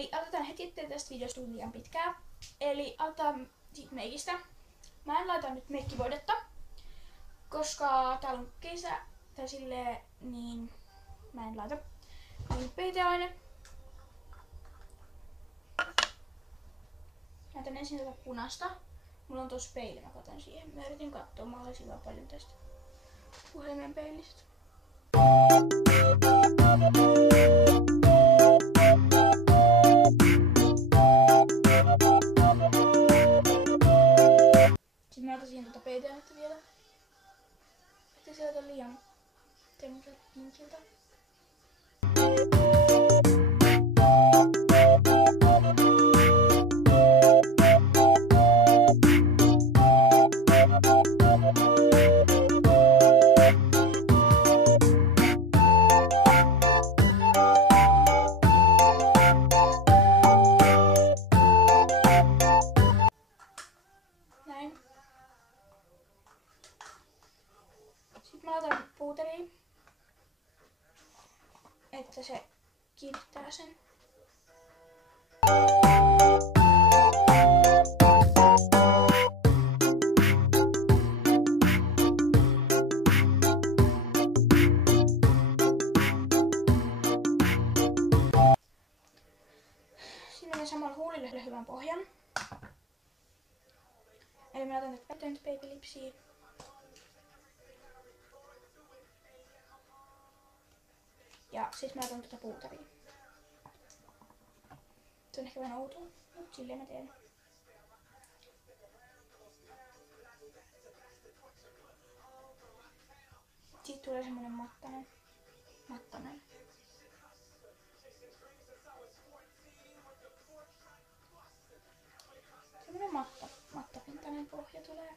Eli aloitetaan heti, ettei tästä videosta tule liian pitkää. Eli aloitetaan siitä meikistä. Mä en laita nyt meikkivoidetta, koska täällä on kesä tai silleen, niin mä en laita. Niin peiteaine. Näytän ensin tätä punaista. Mulla on tossa peili, mä katon siihen. Mä yritin katsoa mahdollisimman paljon tästä puhelimen peilistä. Sitten mä otan siihen tuota peiteainetta vielä. Ettei se ota liian semmoiselta pinkiltä. Sitten mä laitan puuteriin, että se kiinnittää sen. Sitten mä samalla huulille hyvän pohjan. Eli mä laitan nyt Baby Lipsiä. Ja sit mä laitan tätä puuteria. Se on ehkä vähän outoa, mutta silleen mä teen. Siitä tulee semmonen mattanen. Semmonen mattapintainen pohja tulee.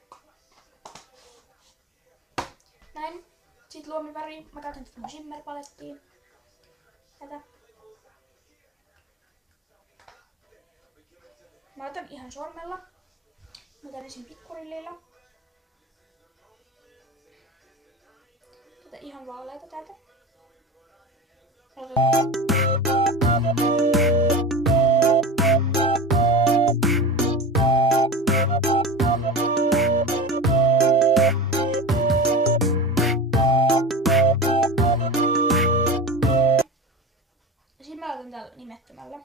Näin. Sitten luomiväri. Mä käytän tätä mun shimmer-palettia. Tätä. Mä otan ihan sormella. Mä otan ensin pikkurillillä. Tätä ihan vaaleita täältä. Mä laitan täällä nimettömällä.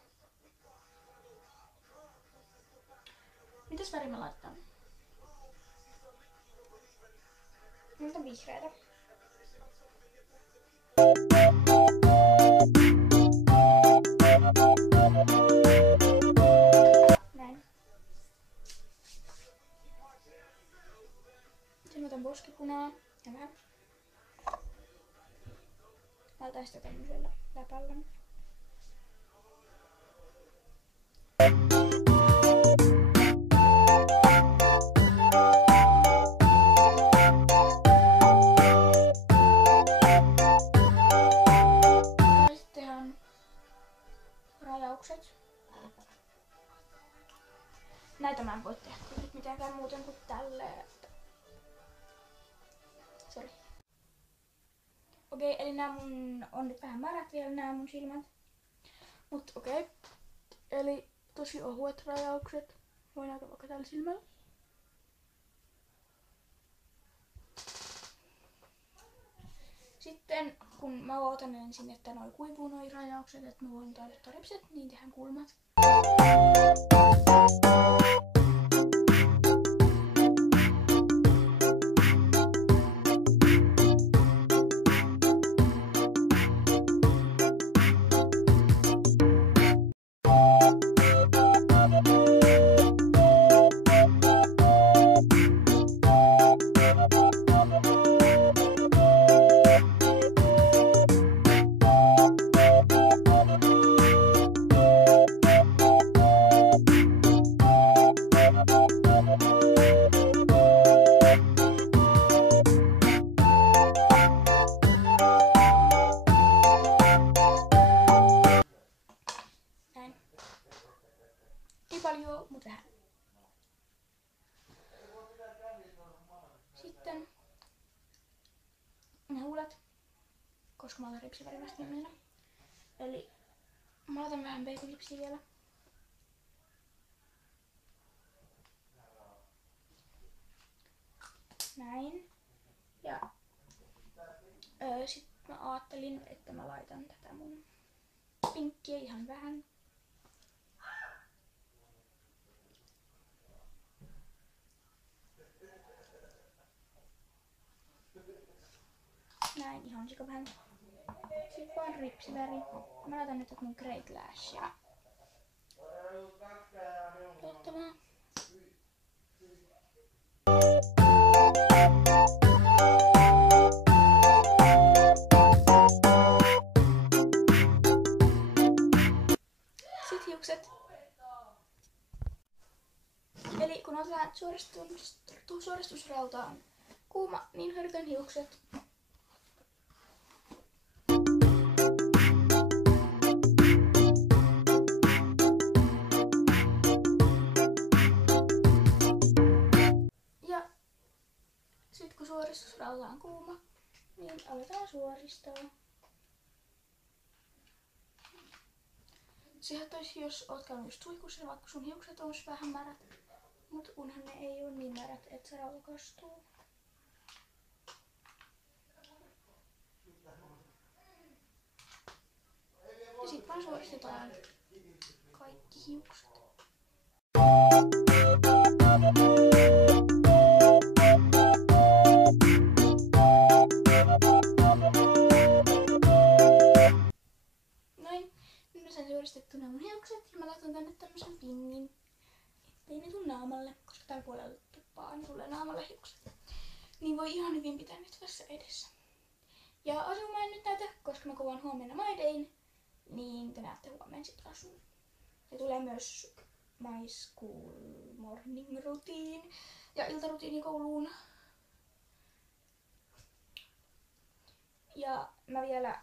Mitäs väri mä laitan? Mä laitan vihreätä. Näin. Sitten mä otan poskipunaa ja vähän. Laitan sitä tämmöisellä läpällä. Sittenhän rajaukset. Näitä mä en voi tehdä nyt mitenkään muuten kuin tälleen. Sori. Okei, eli nää mun on nyt vähän märät vielä nää mun silmät. Mut okei. Eli tosi ohuet rajaukset. Voin näyttää vaikka tällä silmällä. Sitten kun mä ootan ensin, että noi kuivuu noi rajaukset, että mä voin taidottaa ripset, niin tehdään kulmat. Paljon, mutta vähän. Sitten ne huulet, koska mä olen ripsivärimästä nimenä. Eli Mä laitan vähän baconlipsiä vielä. Näin. Ja sit mä ajattelin, että mä laitan tätä mun pinkkiä ihan vähän. Näin ihan sika vähän. Sitten vaan ripsiväri. Mä laitan nyt mun Great Lashia. Loistavaa. Sitten hiukset. Eli kun otetaan suoristusrauta on kuuma, niin hörkön hiukset. Ja sitten kun suoristusrauta on kuuma, niin aletaan suoristaa. Se helpottaisi, jos oot käynyt just suihkussa, vaikka sun hiukset on vähän märät. Mut kunhan ne ei oo niin märät, että se rauta kastuu. Ja sit vaan suoristetaan kaikki hiukset. Noin, nyt mä sain suoristettuna mun hiukset ja mä laitan tänne tämmösen pinnin. Ettei ne tuu naamalle, koska tällä puolella tuppaa ne tulee naamalle hiukset. Niin voi ihan hyvin pitää nyt tässä edessä. Ja asun mä en nyt näytä, koska mä kuvaan huomenna My Dayn, niin te näette huomenna sit asun. Ja tulee myös My School Morning Routine ja iltarutiini kouluun. Ja mä vielä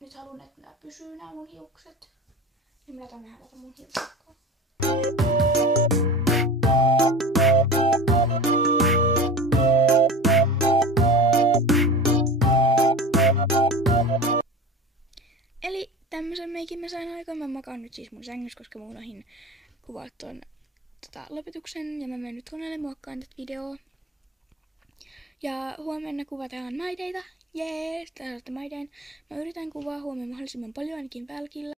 nyt haluan, että nää pysyy nää mun hiukset. Niin mä laitan vähän tätä mun hiuksetkaan. Eli tämmösen meikin mä sain aikaan. Mä makaan nyt siis mun sängyssä, koska mä unohdin kuvaa ton lopetuksen. Ja mä menen nyt koneelle muokkaan tätä videoa. Ja huomenna kuvataan My Dayta. Jees, tää olette My Dayn. Mä yritän kuvaa huomenna mahdollisimman paljon ainakin välkillä.